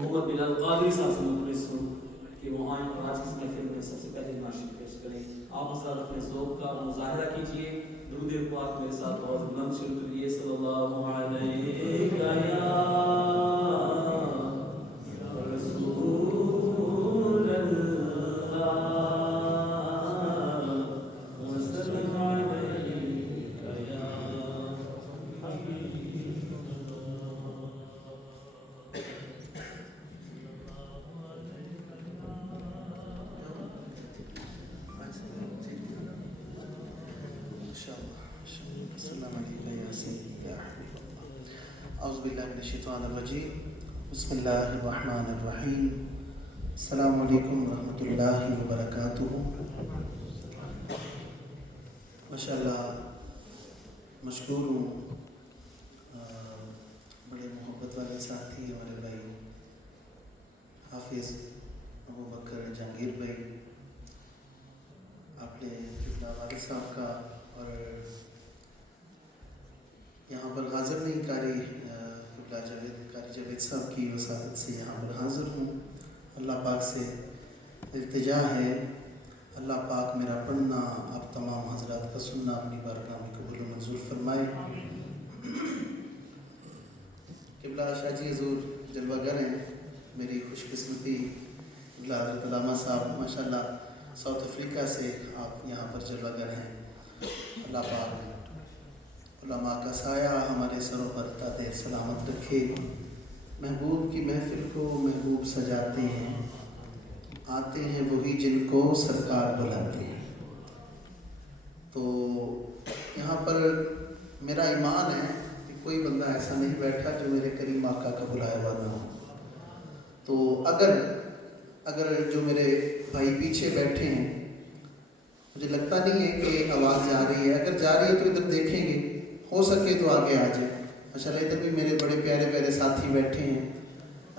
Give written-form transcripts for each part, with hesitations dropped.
محمد بلال قادری صاحب سے مخلص ہوں کہ وہ آئیں اور آج کی اس محفل میں سب سے پہلے نعت پیش کریں. آپ حضرات اپنے ذوق کا مظاہرہ کیجیے. درود پاک میرے ساتھ بہت بلند شروع کریے. صلی اللہ علیہ رسول اللہ وسلم علیک یا حبیب. اعوذ باللہ من الشیطان الرجیم. بسم اللہ الرحمن الرحیم. السلام علیکم ورحمۃ اللہ وبرکاتہ. ماشاءاللہ مشکور ہوں. بڑے محبت والے ساتھی ہمارے بھائی حافظ ابو بکر جہانگیر بھائی، آپ نے والد صاحب کا اور یہاں پر حاضر نہیں قاری جاوید صاحب کی وساطت سے یہاں پر حاضر ہوں. اللہ پاک سے التجا ہے، اللہ پاک میرا پڑھنا آپ تمام حضرات کا سننا اپنی بارگاہ میں قبول و منظور فرمائے. قبلہ شاہ جی حضور جلوہ گر ہیں. میری خوش قسمتی قبلہ حضرت علامہ صاحب ماشاءاللہ ساؤتھ افریقہ سے آپ یہاں پر جلوہ گر ہیں. اللہ پاک علماء کا سایہ ہمارے سروں پر تا دیر سلامت رکھے. محبوب کی محفل کو محبوب سجاتے ہیں، آتے ہیں وہی جن کو سرکار بلاتے ہیں. تو یہاں پر میرا ایمان ہے کہ کوئی بندہ ایسا نہیں بیٹھا جو میرے کریم آقا کا بلایا ہوا نہ ہو. تو اگر جو میرے بھائی پیچھے بیٹھے ہیں، مجھے لگتا نہیں ہے کہ آواز جا رہی ہے. اگر جا رہی ہے تو ادھر دیکھیں گے، ہو سکے تو آگے آ جائیں. ماشاءاللہ ادھر بھی میرے بڑے پیارے پیارے ساتھی بیٹھے ہیں.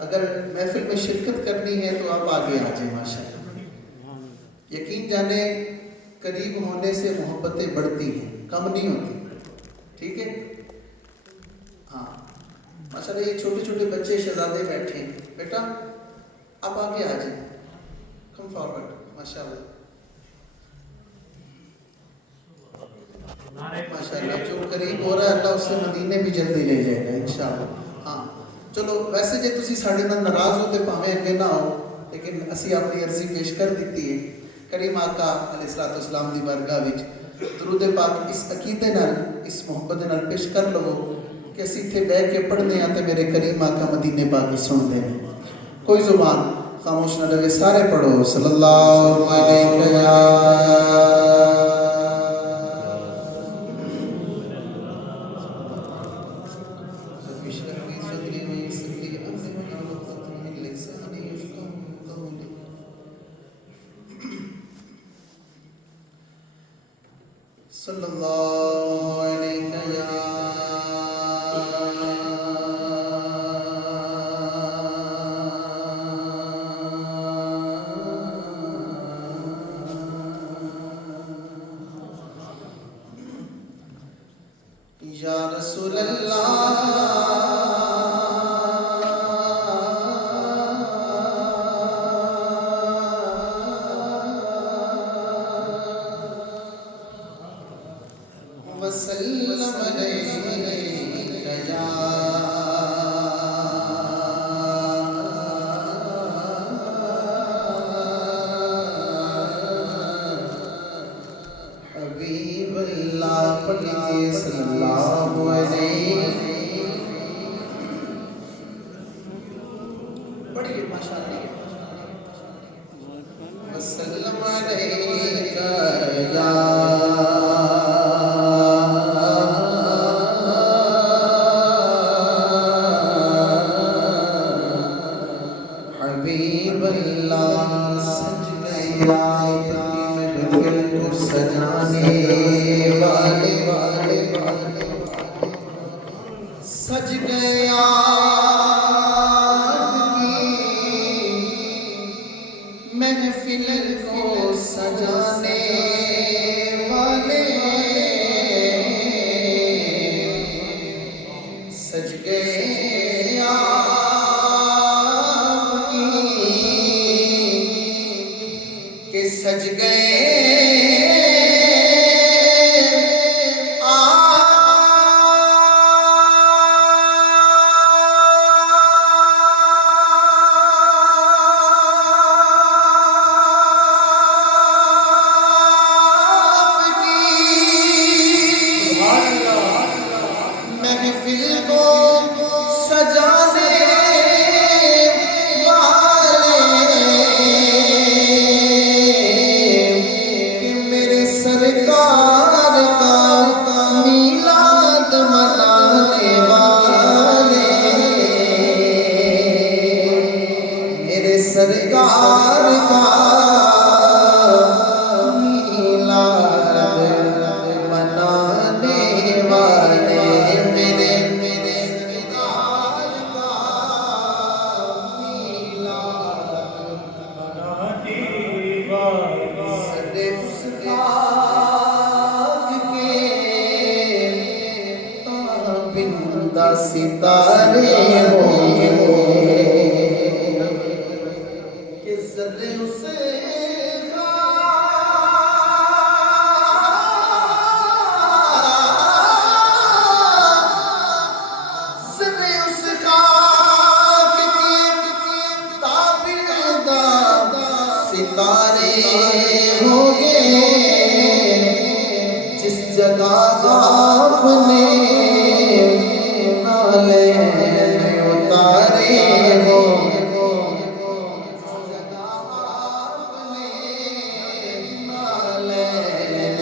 اگر محفل میں شرکت کرنی ہے تو آپ آگے آ جائیں. ماشاءاللہ یقین جانے قریب ہونے سے محبتیں بڑھتی ہیں، کم نہیں ہوتی. ٹھیک ہے؟ ہاں ماشاءاللہ یہ چھوٹے چھوٹے بچے شہزادے بیٹھے ہیں. بیٹا آپ آگے آ جائیں، کم فارورڈ. ماشاءاللہ ماشاءاللہ جو قریب ہو رہا ہے اللہ اس سے مدینے بھی جلدی لے جائے گا انشاءاللہ. ہاں چلو ویسے جے تسی ساڑے نال ناراض ہوتے پاویں اگے نہ ہو، لیکن اسی اپنی عرضی پیش کر دیتی ہے. کریم آقا علیہ الصلوۃ والسلام دی بارگاہ وچ درود پاک اس عقیدے نال اس محبت نال پیش کر لو کہ اسی اتھے بیٹھ کے پڑھنے آتے میرے کریم آقا مدینے پاک سن دے. کوئی زبان خاموش نہ رہے، سارے پڑھو صلی اللہ علیہ یا صلی اللہ علیہ یا یا رسول اللہ. وسلم علیک یا حبیب اللہ. پڑھیے صلی اللہ علیہ. پڑھیے ماشاءاللہ. وسلم علیک یا حبیب اللہ. سج گیا محفل کو سجانے والے، سج گیا محفل کو سجانے والے، سج گئے سج گئے محفل کو سجانے میرے سرکار کا میلاد منانے والے میرے سرکار کا میلاد منانے والے میرے سرکار کا میلاد منانے والے سر اس خاک کے تابندہ ستارے ہوں گے کہ سر اس ستارے ہوں گے جس جگہ آپ نے نالین اتارے ہوں جس جگہ آپ نے نالین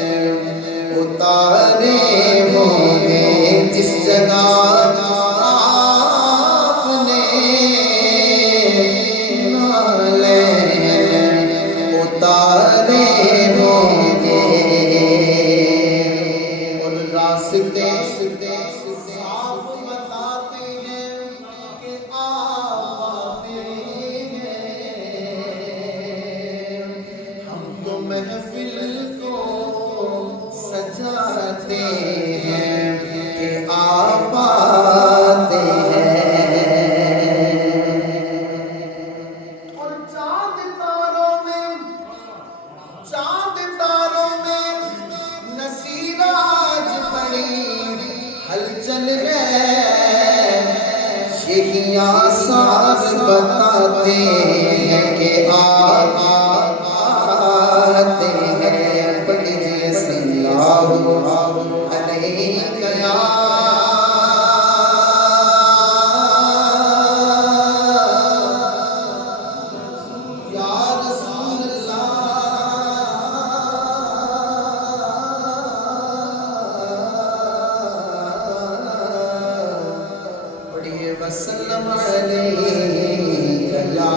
اتارے ہوں گے جس جگہ آپ نے اتارے ہوں گے اور راستے صاف بتاتے ہیں کہ آپ آتے ہیں ہم تو محفل کو سجاتے ہیں کہ آپ آتے ہیں ہلچل ہے یہی آثار بتاتے ہیں کہ آپ آتے ہیں پڑھ لیجیے صلی اللہ علیہ یا رسول وسلم علیہ یا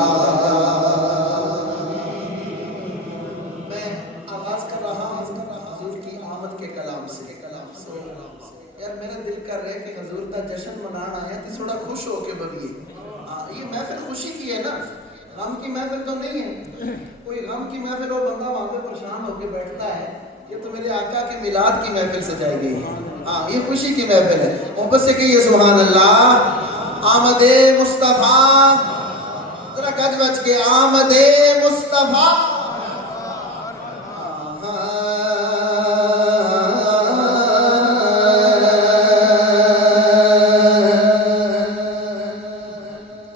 میں آغاز کر رہا ہوں حضور کی آمد کے کلام سے یار میرا دل کر رہا ہے کہ حضور کا جشن منانا آیا تو تھوڑا خوش ہو کے بولیے یہ محفل خوشی کی ہے نا غم کی محفل تو نہیں ہے کوئی غم کی محفل ہو بندہ وہاں پہ پریشان ہو کے بیٹھتا ہے یہ تو میرے آقا کے میلاد کی محفل سجائی گئی ہے یہ خوشی کی محفل ہے محبت سے کہیے سبحان اللہ آمد مصطفیٰ ذرا گج بج کے آمد مصطفیٰ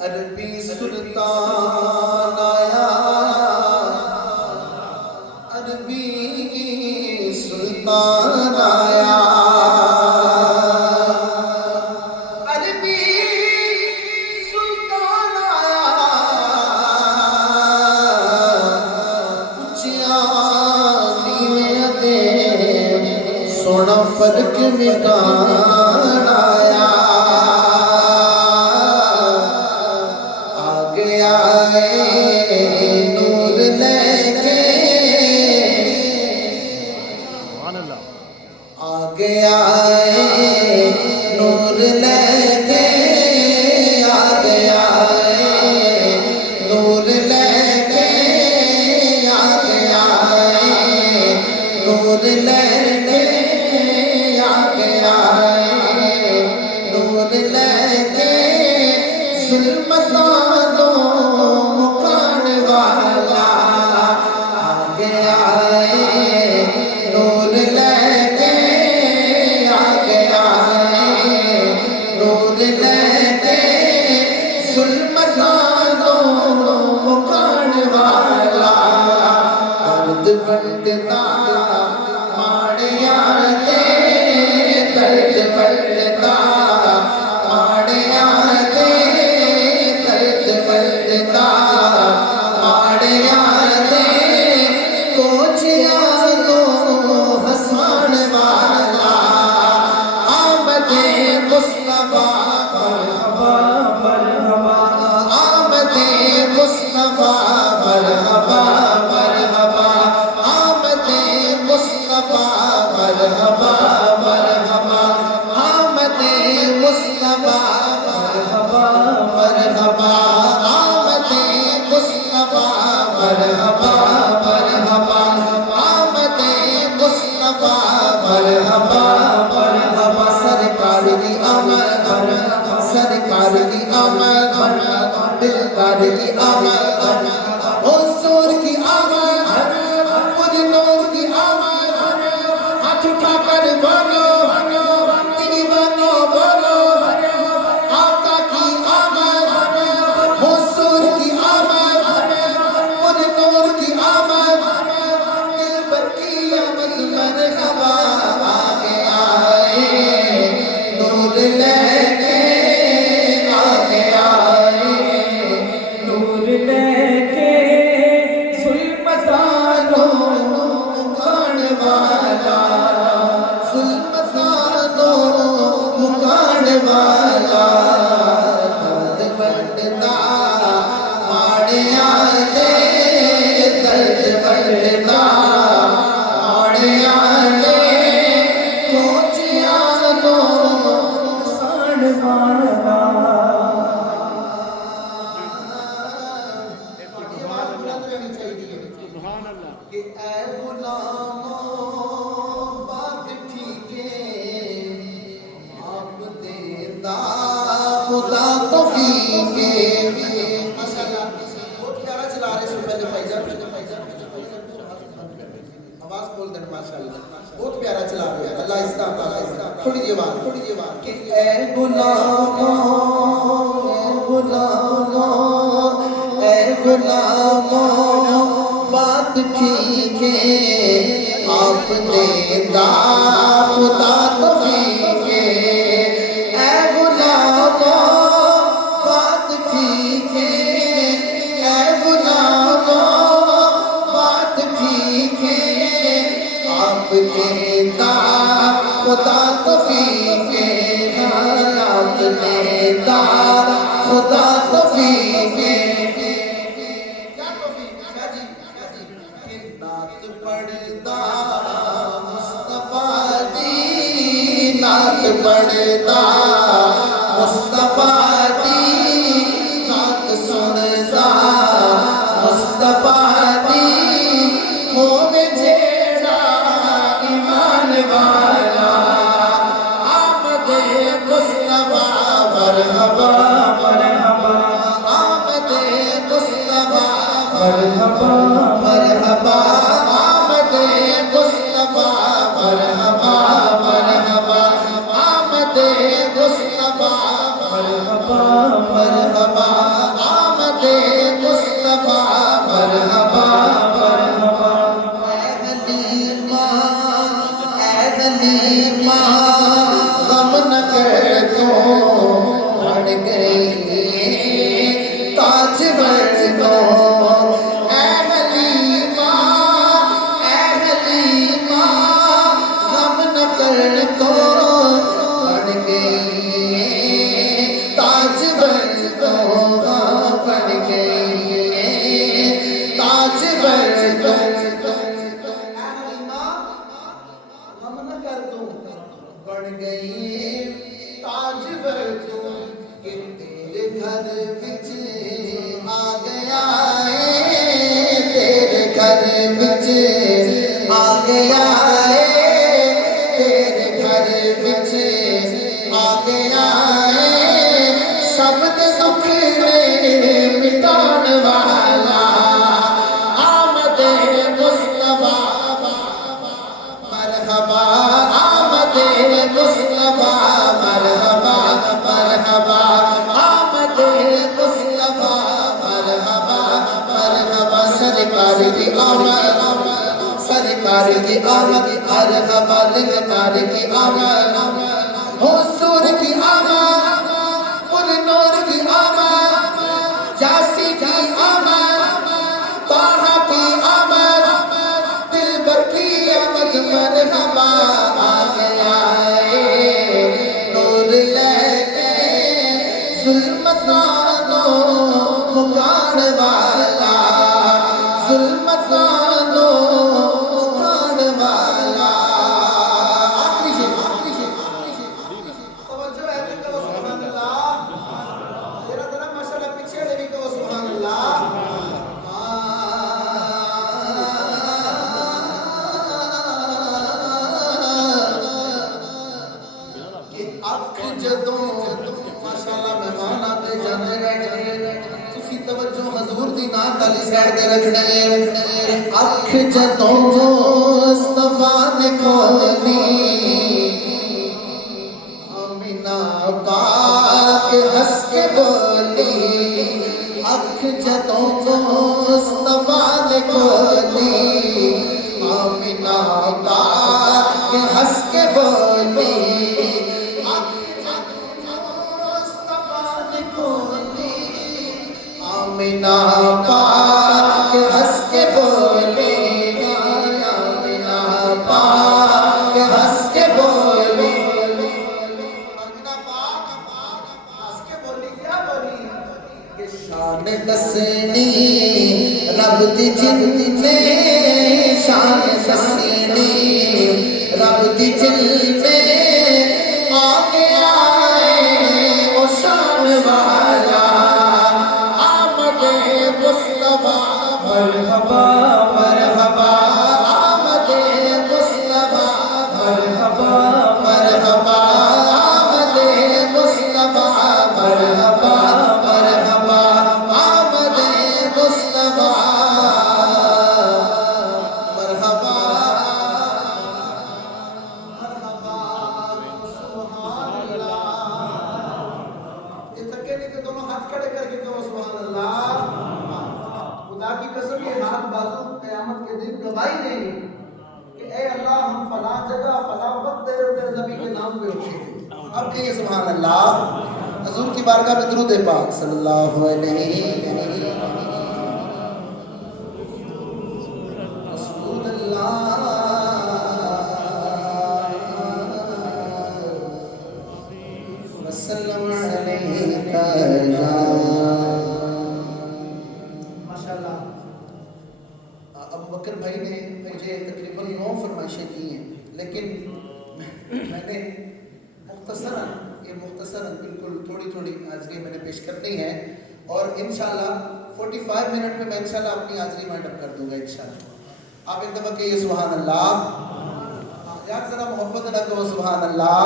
عربی سلطان آیا عربی سلطان آیا سونا فرق مٹان آیا آگے آئے نور لے کے آگے آئے نور لے کے آگے آئے نور لے کے آگے آئے نور لے کے نور لے کے ظلمتوں مکان والا آگے نعت بندتا ماڑیاں دے درد بندتا ماڑیاں دے درد بندتا ماڑیاں دے کوچیاں تو حسان والا آمد مصطفیٰ مرحبا مرحبا آمد مصطفیٰ مرحبا مرحبا آمد مصطفیٰ مرحبا مرحبا آمد مصطفیٰ مرحبا مرحبا آمد مصطفیٰ مرحبا مرحبا آمد مصطفیٰ مرحبا مرحبا سرکار کی آمد سرکار کی آمد دلدار کی آمد حضور کی آمد پور نور کی آمد ہاتھ اٹھا کر بولو دیوانو بولو آقا کی آمد حضور کی آمد پور نور کی آمد دلبر کی آمد مرحبا آگے آئے نور لے کے آگے آئے نور لے کے ظلمتانوں مکان والا ظلمتانوں مکان والا درد بندتا ماڑیاں دے درد بندتا ماڑیاں دے کوچیاں تو حسان والا کہ اے غلاموں بات ٹھیک ہے آپ دیتا خدا توفیق ماشاءاللہ بہت پیارا چلا رہے سن پہلے بھائی جان آواز کھول دینا ماشاءاللہ بہت پیارا چلا رہے ہیں اللہ اس کا تھوڑی سی آواز کہ اے غلاموں اے غلاموں بات ٹھیک ہے آپ دیتا خدا توفیق ہے اے غلاموں بات ٹھیک ہے اے غلاموں بات ٹھیک ہے آپ دیتا خدا توفیق ہے آپ دیتا خدا توفیق ہے نعت پڑھتا مصطفیٰ دی نعت پڑھتا مصطفیٰ دی نعت سنتا مصطفیٰ دی ہوے جیڑا ایمان والا آمد مصطفیٰ مرحبا مرحبا آمد مصطفیٰ مرحبا مرحبا آمد مصطفیٰ مرحبا مرحبا آمد مصطفیٰ مرحبا مرحبا آمد مصطفیٰ مرحبا مرحبا اے حلیمہ غم نہ کر تو بڑھ گئی تاج بر تو اے حلیمہ غم نہ کر تو بڑھ گئی تاج بر تو بڑھ گئی تاج بر تو غم نہ کر تو بڑھ گئی تاج بر تو کہ تیرے گھر وچ آ گیا ہے تیرے گھر وچ آ گیا ہے تیرے گھر وچ آ گیا ہے سب دے دکھ نے مٹان والا آمد مصطفیٰ مرحبا آمد مصطفیٰ مرحبا مرحبا آمد مصطفیٰ مرحبا مرحبا سرکار کی آمد سرکار کی آمد مرحبا للکار کی آمد حضور کی آمد پر نور کی آمد یاسی کی آمد طاہا کی آمد دلبر کی آمد مرحبا آ گیا ہے نور لے کے ظلمت نو مکان والا ظلمت نو مکان والا آخری شیء توجہ ہے کہ کہو سبحان اللہ ذرا ماشاءاللہ پیچھے لے بھی کہو سبحان اللہ کہ اکھ جدوں ماشاءاللہ مہمان آتے جانے رہے تسی توجہ حضور دی نات علی سائڈ تے رکھنی ہے اکھ جدوں مصطفیٰ نے کھولی آمینہ پاک ہنس کے بولی اکھ جدوں مصطفیٰ نے کھولی آمینہ پاک ہنس کے بولی آمینہ پاک ہنس کے بولی آمینہ پاک ہنس کے بولی آمینہ پاک ہنس کے بولی کیا بولی کہ شان دسنی رب دی جن نے شان دسنی رب دی جن نے آگے آئے وہ شان والا مرحبا مرحبا آمد مصطفیٰ مرحبا مرحبا آمد مصطفیٰ مرحبا مرحبا آمد مصطفیٰ مرحبا مرحبا سبحان اللہ یہ تھکے نہیں کہ دونوں ہاتھ کھڑے کر کے کہو سبحان اللہ خدا کی قسم یہ ہاتھ بازو قیامت کے دن گواہی دیں گے کہ اے اللہ ہم فلاں جگہ فلاں وقت تیرے نبی کے نام پہ اٹھے تھے اب کہیے سبحان اللہ حضور کی بارگاہ میں درود پاک صلی اللہ علیہ رسول اللہ وسلم علیہ ابو بکر بھائی نے مجھے تقریباً 9 فرمائشیں کی ہیں لیکن میں نے مختصراً بالکل تھوڑی حاضری میں نے پیش کرنی ہے اور انشاءاللہ 45 منٹ میں انشاءاللہ اپنی حاضری وائنڈ اپ کر دوں گا انشاءاللہ آپ ایک دفعہ کہیے سبحان اللہ یار ذرا محبت نہ کہو سبحان اللہ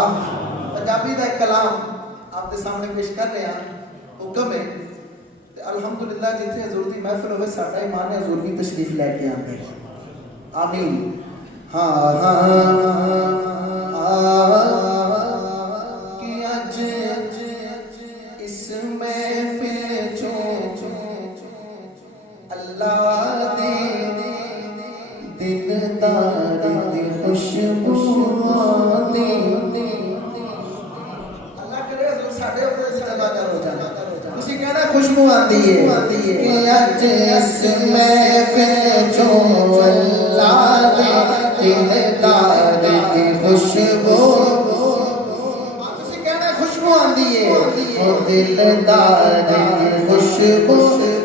پنجابی دا ایک کلام آپ کے سامنے پیش کر رہے ہیں حکم ہے الحمدللہ جتنے حضور دی محفل ہوئے ساڈا ایمان ہے حضور کی تشریف لے کے آتے ہیں آمین ہاں کہ اج اس محفل چوں اللہ دے دلدار دی خوشبو آتی اللہ کرے حضور ساڈے اوپر صدقہ کرو جانا اسی کہنا خوشبو آتی ہے کہ اج اس محفل چوں اللہ دے دلدار دی خوشبو اسی کہنا خوشبو آتی ہے اور دلدار دی خوشبو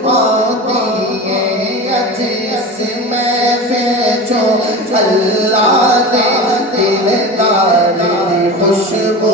آتی ہے اج اس محفل چوں اللہ دے دلدار دی خوشبو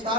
4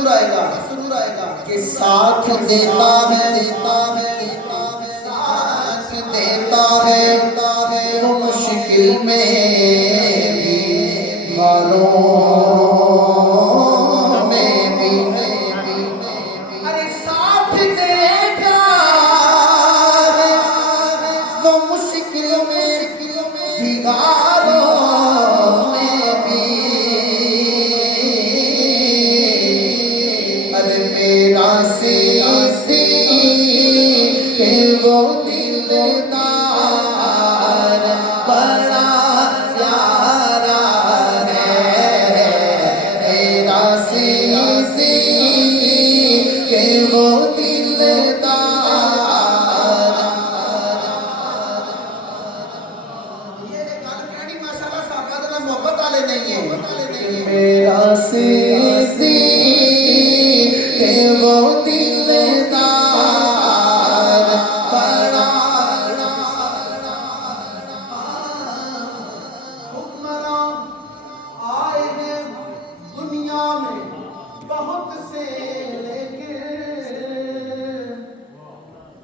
سرور آئے گا کہ ساتھ دیتا ہے وہ مشکل میں حالوں میں بھی ارے ساتھ دیتا ہے وہ مشکل میں بھی حالوں میں بھی ارے میرا سیسی کہ وہ دلدار بڑا پیارا ہے میرا سیسی کہ وہ دلدار یہ گل کہنی ماشاءاللہ صحابہ دے نال محبت والے نہیں ہے میرا سیسی کہ وہ دلدار بڑا حکمراں آئے ہیں دنیا میں بہت سے لیکن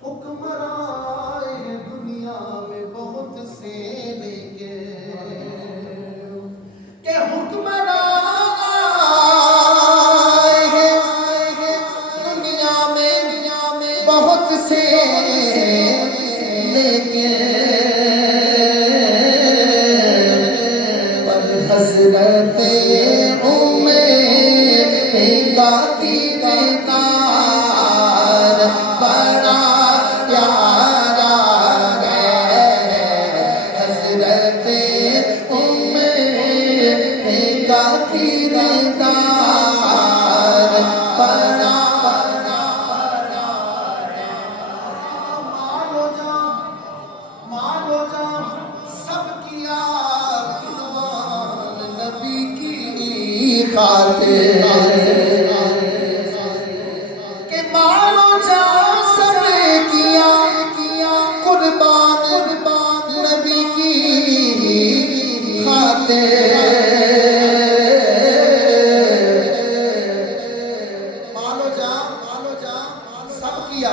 حکمراں آئے ہیں دنیا میں بہت سے لیکن کہ حکمراں آئے ہیں دنیا میں بہت سے لیکن پر حضرت عمر کا کردار بڑا پیارا ہے حضرت عمر کا کردار بڑا مانو جا سب کیا قربان نبی کی خاطر کہ مانو جا سب کیا قربان نبی کی خاطر مانو جا سب کیا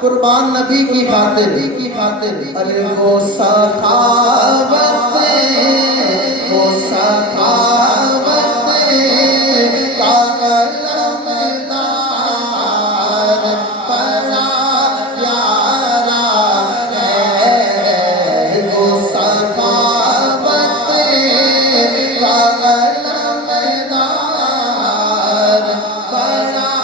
قربان نبی کی خاطر ارے وہ سخاوت کا علمدار بڑا پیارا ہے وہ سخاوت کا علمدار بڑا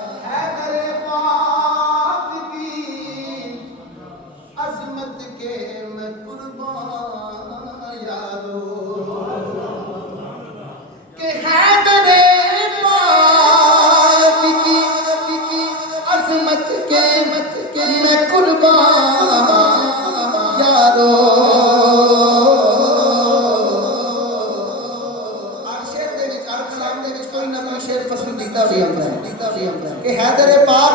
حیدر پاک کی عظمت کے میں قربان یارو کہ حیدر پاک کی عظمت کے میں قربان یارو شعر دے وچ کلام دے وچ کوئی نہ کوئی شعر پسندیدہ بھی ہوندا ہے کہ حیدر پاک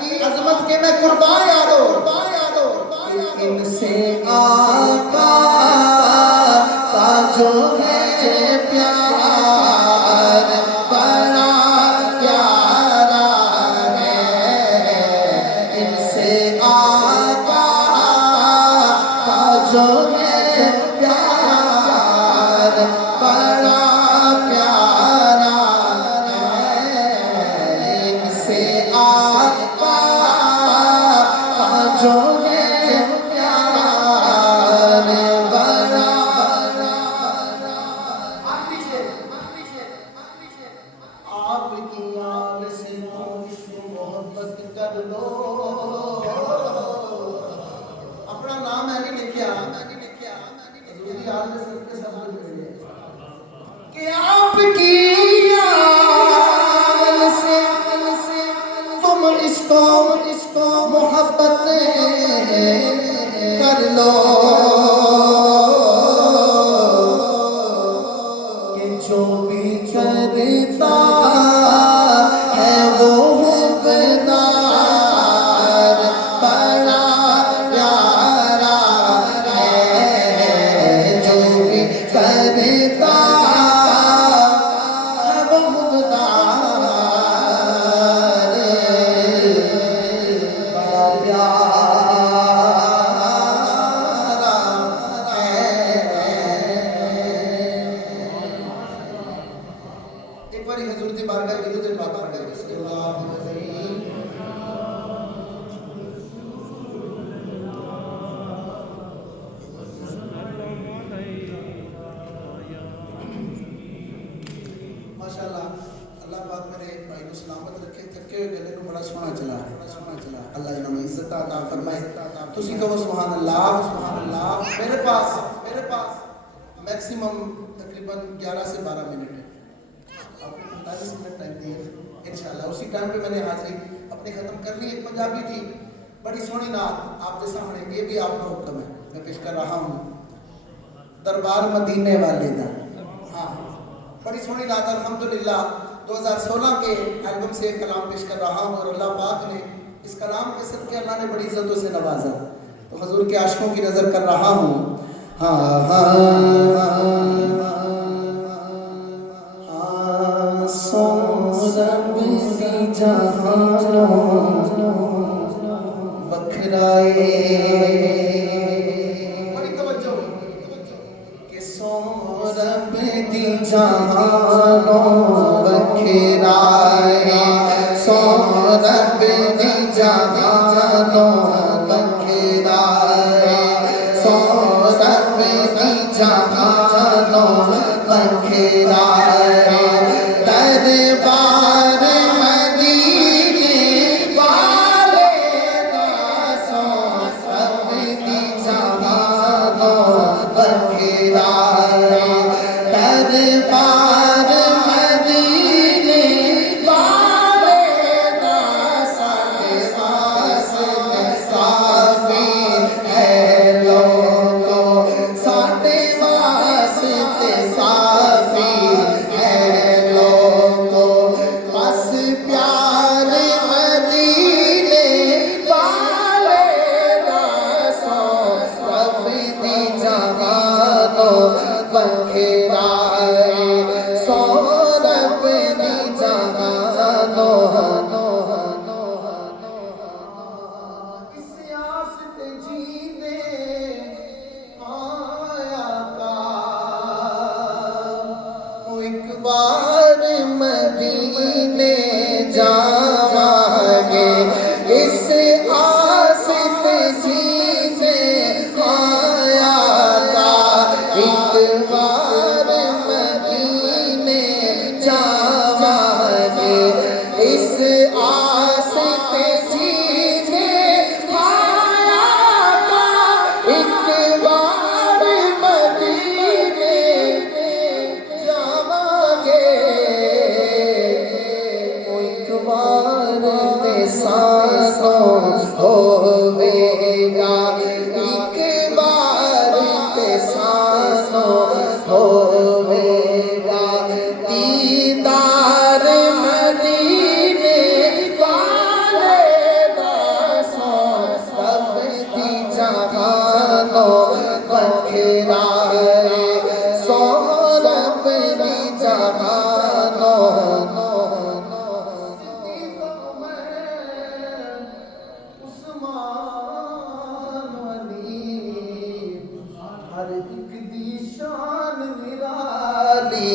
کی عظمت کے میں قربان یارو ان سے آقا کا جو ہے پیار بڑا پیارا ہے ان سے آقا کا جو ہے پیار بڑا پیارا ہے ان سے آقا کا جو ہے پیار بارگاہ درود پاک پڑھ لیں صلی اللہ علیہ وسلم. ماشاءاللہ اللہ پاک میرے بھائی کو سلامت رکھے, تھکے ہوئے گلے کو بڑا سونا چلا ہے, اللہ انہوں نے عزت عطا فرمائے. تسی کہو سبحان اللہ, سبحان اللہ. میرے پاس میکسیمم تقریباً 11 سے 12 منٹ ہے, آپ کو 45 منٹ ٹائم دیے انشاءاللہ. اسی ٹائم پہ میں نے حاضری اپنی ختم کر لی. ایک پنجابی تھی بڑی سونی نعت آپ کے سامنے, یہ بھی آپ کا حکم ہے, میں پیش کر رہا ہوں. دربار مدینے والے دا, ہاں بڑی سونی نعت الحمدللہ 2016 کے البم سے کلام پیش کر رہا ہوں. اور اللہ پاک نے اس کلام کے صدقے اللہ نے بڑی عزتوں سے نوازا, تو حضور کے عاشقوں کی نظر کر رہا ہوں. سورب سی جہانوں بکھرائے, بڑی توجہ کہ سورب دی جہانوں بکھرائے, سورب دی جہانوں بکھرائے, سورب دی جہانوں بکھرائے. دربار مدینے والے دا سورب دی جہانوں بکھرائے. دربار مدینے والے دا ساڈے واسطے صافی ہے لوگو, ساڈے واسطے صافی ہے لوگو. بس پیار مدینے والے دا سورب دی جہانوں بکھرائے, سورب دی جہانوں. اس آس تے جیندے آیا کا, ایک بار مدینے جاواں گے. اس آس تے جیندے آیا کا, ایک بار مدینے جاواں گے. اس آس تے جیندے آیا کا, ایک بار مدینے جاواں گے. ایک بار تے سانسوں ہووے گا, ایک بار تے سانسوں ہووے گا. دیدار مدینے والے دا سورب دی جہانوں بکھرائے, سورب دی جہانوں. عثمان علی ہر ایک دی شان نرالی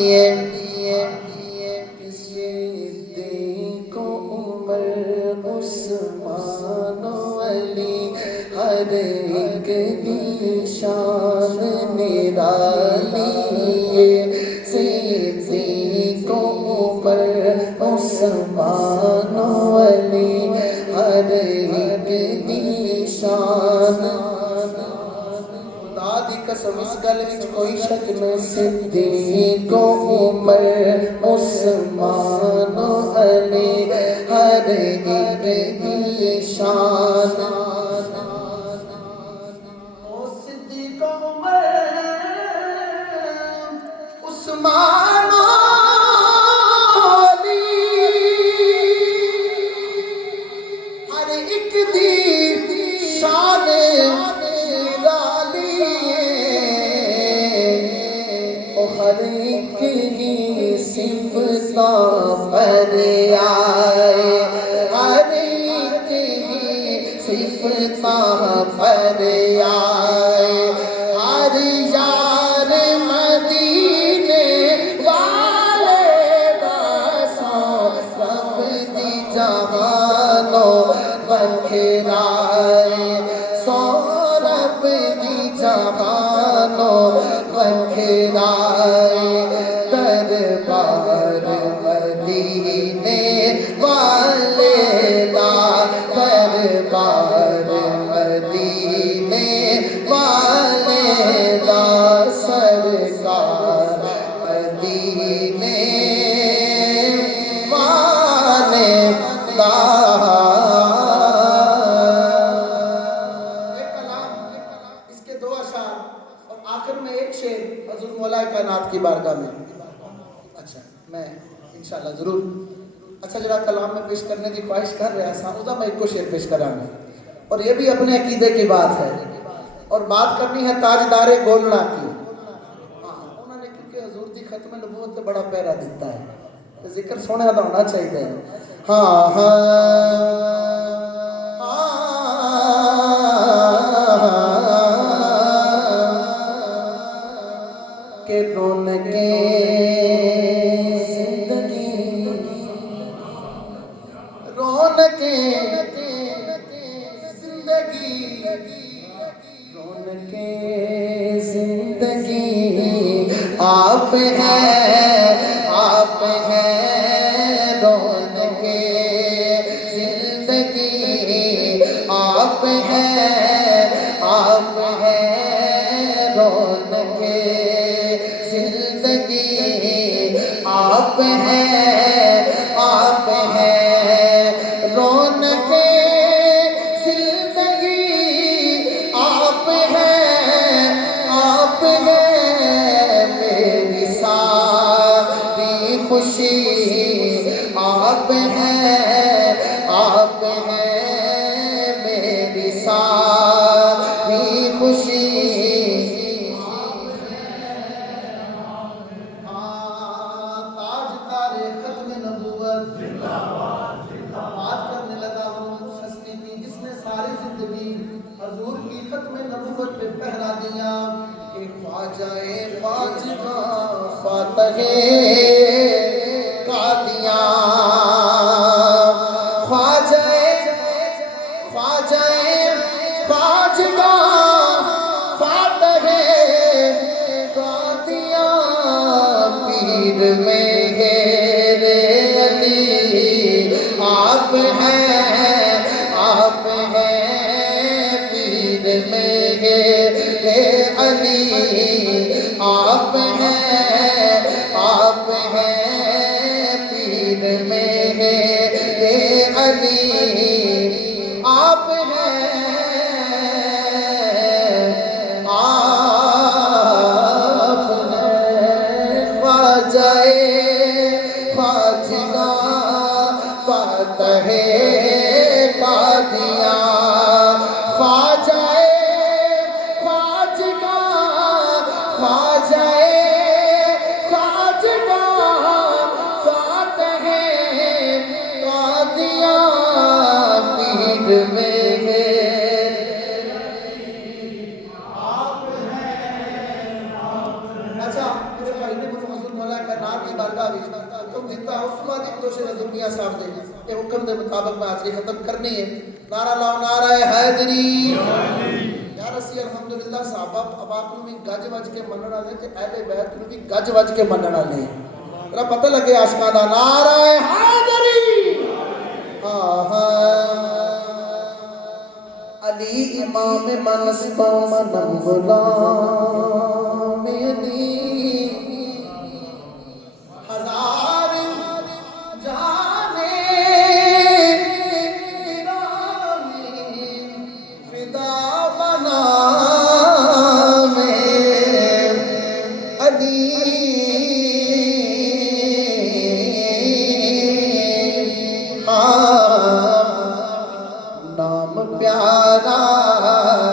ہے. صدیق عمر عثمان علی ہر ایک دی شان نرالی ہے. صدیق عمر عثمان علی ہر ایک دی شان. خدا دی قسم اس گل وچ کوئی شک نہیں, صدیق عمر عثمان علی ہر ایک دی شان. او صدیق عمر عثمان علی ہر ایک دی شان نرالی ہے. او ہر ایک ہی صفتاں پر آئے, ہر ایک ہی صفتاں پر آئے. ہر یار مدینے والے دا دربار مدینے والے دا، دربار مدینے والے دا، سرکار مدینے والے دا۔ اس کے دو اشعار اور آخر میں ایک شعر حضور مولا کائنات کی بارگاہ میں۔ اچھا میں انشاءاللہ ضرور اچھا جڑا کلام میں پیش کرنے کی خواہش کر رہا تھا اس میں ایک کو شعر پیش کرا گا، اور یہ بھی اپنے عقیدے کی بات ہے، اور بات کرنی ہے تاجدار گولڑا کی۔ انہوں نے کیونکہ حضور دی ختم نبوت سے بڑا پیرا دیتا ہے، ذکر سونے کا ہونا چاہیے۔ ہاں ہاں کہ رونقیں زندگی، رونقیں زندگی، رونقیں زندگی آپ ہیں، آپ ہیں رونقیں زندگی آپ ہیں، آپ ہیں رونقیں زندگی آپ ہیں، آپ ہیں رونقیں زندگی آپ ہیں، آپ ہیں میری ساری خوشی آپ ہیں، آپ ہیں میری ساری خوشی۔ تاجدار ختم نبوت بات کرنے لگا ہوں اس ہستی کی جس نے ساری زندگی حضور کی ختم نبوت پہ پہرا دیا کہ خواجہ خواجہ فاتح قادیان، خواجہ خواجہ خواجہ فاتح قادیان، پیر میں گھیرے علی آپ ہیں، آپ ہیں پیر میں گھیرے علی آپ ہیں، آپ ہیں پیر میں گھیرے علی آپ ہیں، آپ ہیں خواجہ خواجہ فاتح قادیان، خواجہ خواجہ خواجہ خواجہ فاتح قادیان، پیر میں اچھا میرے بھائی نے مجھے حضور مولا کائنات کی بارگاہ میں حکم دیتا ہے، اس کے بعد ایک دو شعر حضور میاں صاحب نے یہ حکم دے مطابق میں آج کی ختم کرنی ہے۔ نعرہ لاؤ نعرہ حیدری یا رسی الحمدللہ۔ صحابہ اباک نو بھی گج وج کے منن والے تے اہل بیت نو بھی گج وج کے منن والے ذرا پتہ لگے عاشقاں دا نعرہ حیدری۔ علی امام منصبہ منم غلام علی، ہزار جانے فدا بنا میں علی، نام پیارا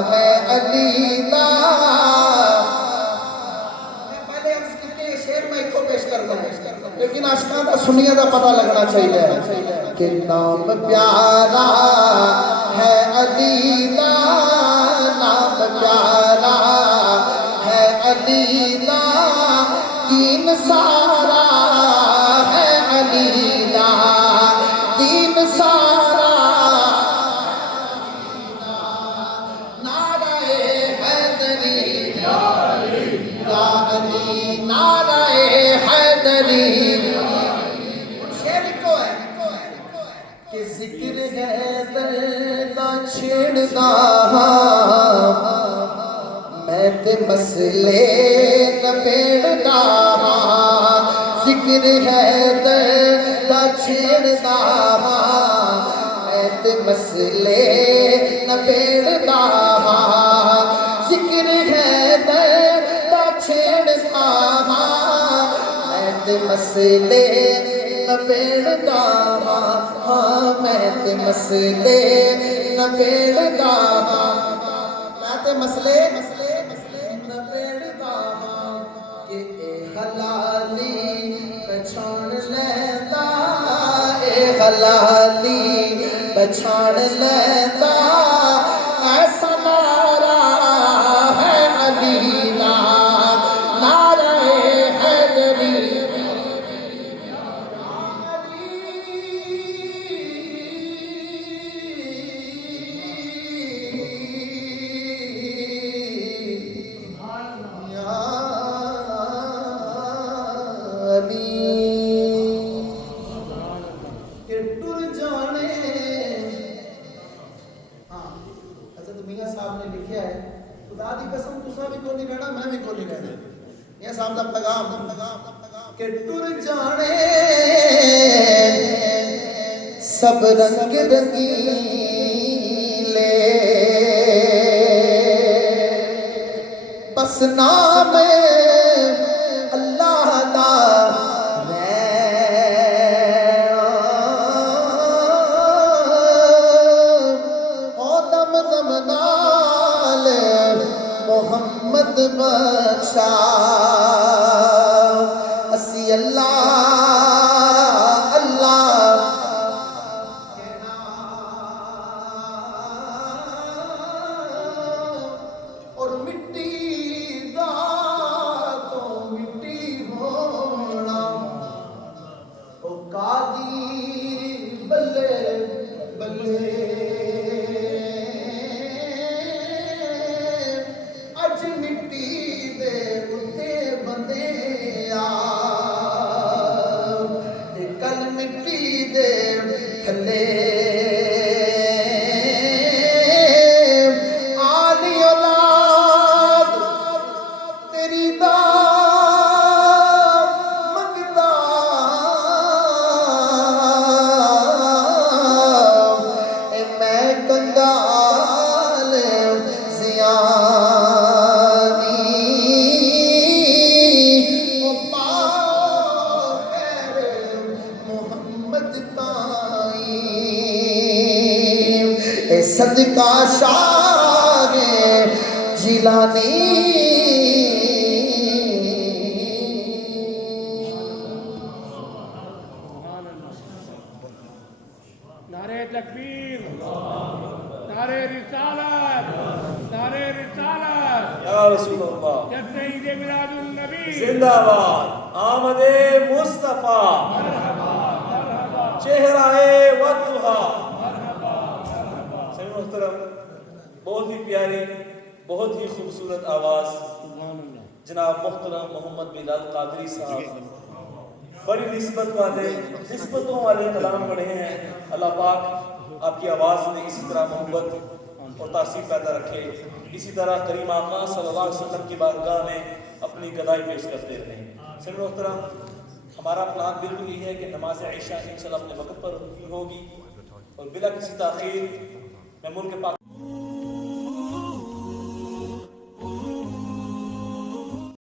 ہے علی دا۔ میں پہلے عرض کی کہ یہ شعر میں ایک کو پیش کرنا ہے، لیکن عاشقاں دا سنیے دا پتہ لگنا چاہیے کہ نام پیارا ہے علی دا، نام پیارا ہے علی دا، دین سارا ہے علی دا، دین سارا نعرہ حیدری یا علی، نعرہ حیدری شعر کو ہے کہ ذکر حیدر دا چھڑدا میں تے مسئلے نبیڑدا ذکر حیدر دا چھڑدا میں تے مسئلے نبیڑدا ذکر حیدر دا چھڑدا میں تے مسئلے نبیڑدا میں تے مسئلے نبیڑدا میں تے مسئلے نبیڑدا کہ اے حلالی پہچان لیندا اے حلالی پہچان لیندا ایسا نعرہ ہے علی نعرہ حیدری کہ ٹر جانے ہاں حضرت میاں صاحب نے لکھا ہے خدا دی قسم تسا بھی کوئی نہیں کہنا میں بھی کوئی نہیں کہنا میاں صاحب دا پیغام کہ ٹر جانے سب رنگ رنگیلے بس نام اللہ دا محمد بخشا اسی اللہ اللہ اور مٹی دا تو مٹی ہونا او قادی بلے بلے مٹی دے اتے بندے کل مٹی دے تھلے آلی اولاد تیری دا منگدا اے میں کنگال صدقہ شاہ جیلانی نعرہ تکبیر نعرہ رسالت نعرہ رسالت یا رسول اللہ جشن عید میلاد النبی زندہ باد آمد مصطفیٰ چہرہ والضحیٰ محترم بہت ہی پیاری بہت ہی خوبصورت آواز جناب محترم محمد بلال قادری صاحب بڑی نسبتوں والے کلام پڑھے ہیں اللہ پاک آپ کی آواز میں اسی طرح محبت اور تاثیر پیدا رکھے اسی طرح کریم آقا صلی اللہ علیہ وسلم کی بارگاہ میں اپنی گدائی پیش کرتے رہیں سن محترم ہمارا پلان بالکل یہ ہے کہ نماز عشاء انشاءاللہ اپنے وقت پر ہوگی اور بلا کسی تاخیر میں ملک پاک